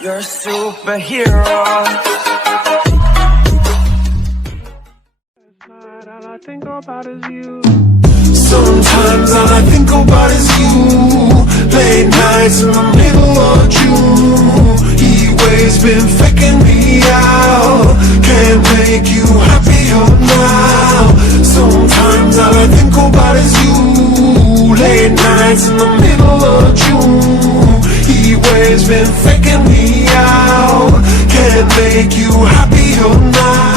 You're a superhero. All I think about is you. Sometimes all I think about is you. Late nights in the middle of June. He waves been faking me out. Can't make you happier now. Sometimes all I think about is you. Late nights in the middle of June. He waves been faking me out. Can't make you happier now.